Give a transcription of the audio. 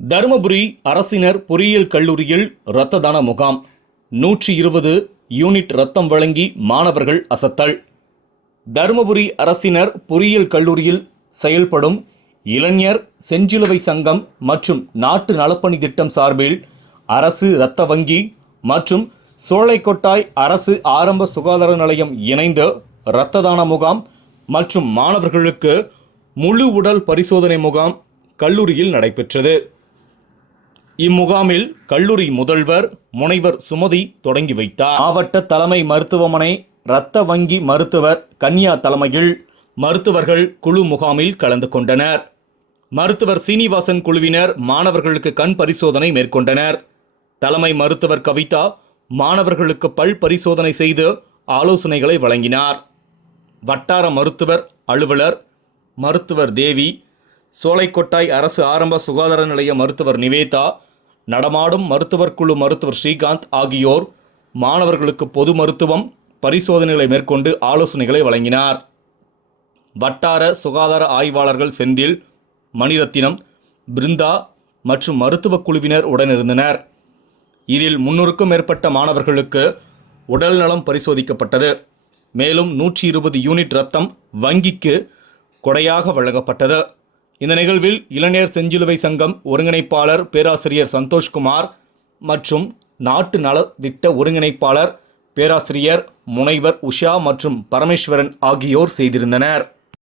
தருமபுரி அரசினர் பொறியியல் கல்லூரியில் இரத்த தான முகாம். 120 யூனிட் ரத்தம் வழங்கி மாணவர்கள் அசத்தல். தருமபுரி அரசினர் பொறியியல் கல்லூரியில் செயல்படும் இளைஞர் செஞ்சிலுவை சங்கம் மற்றும் நாட்டு நலப்பணி திட்டம் சார்பில் அரசு இரத்த வங்கி மற்றும் சோலைக்கொட்டாய் அரசு ஆரம்ப சுகாதார நிலையம் இணைந்து இரத்த தான முகாம் மற்றும் மாணவர்களுக்கு முழு உடல் பரிசோதனை முகாம் கல்லூரியில் நடைபெற்றது. இம்முகாமில் கல்லூரி முதல்வர் முனைவர் சுமதி தொடங்கி வைத்தார். மாவட்ட தலைமை மருத்துவமனை இரத்த வங்கி மருத்துவர் கன்யா தலைமையில் மருத்துவர்கள் குழு முகாமில் கலந்து கொண்டனர். மருத்துவர் சீனிவாசன் குழுவினர் மாணவர்களுக்கு கண் பரிசோதனை மேற்கொண்டனர். தலைமை மருத்துவர் கவிதா மாணவர்களுக்கு பல் பரிசோதனை செய்து ஆலோசனைகளை வழங்கினார். வட்டார மருத்துவர் அலுவலர் மருத்துவர் தேவி, சோலைக்கொட்டாய் அரசு ஆரம்ப சுகாதார நிலைய மருத்துவர் நிவேதா, நடமாடும் மருத்துவர் குழு மருத்துவர் ஸ்ரீகாந்த் ஆகியோர் மாணவர்களுக்கு பொது மருத்துவம் பரிசோதனைகளை மேற்கொண்டு ஆலோசனைகளை வழங்கினார். வட்டார சுகாதார ஆய்வாளர்கள் செந்தில், மணிரத்தினம், பிருந்தா மற்றும் மருத்துவ குழுவினர் உடனிருந்தனர். இதில் 300க்கும் மேற்பட்ட மாணவர்களுக்கு உடல் நலம் பரிசோதிக்கப்பட்டது. மேலும் 120 யூனிட் ரத்தம் வங்கிக்கு கொடையாக வழங்கப்பட்டது. இந்த நிகழ்வில் இளைஞர் செஞ்சிலுவை சங்கம் ஒருங்கிணைப்பாளர் பேராசிரியர் சந்தோஷ்குமார் மற்றும் நாட்டு நல திட்ட ஒருங்கிணைப்பாளர் பேராசிரியர் முனைவர் உஷா மற்றும் பரமேஸ்வரன் ஆகியோர் செய்திருந்தனர்.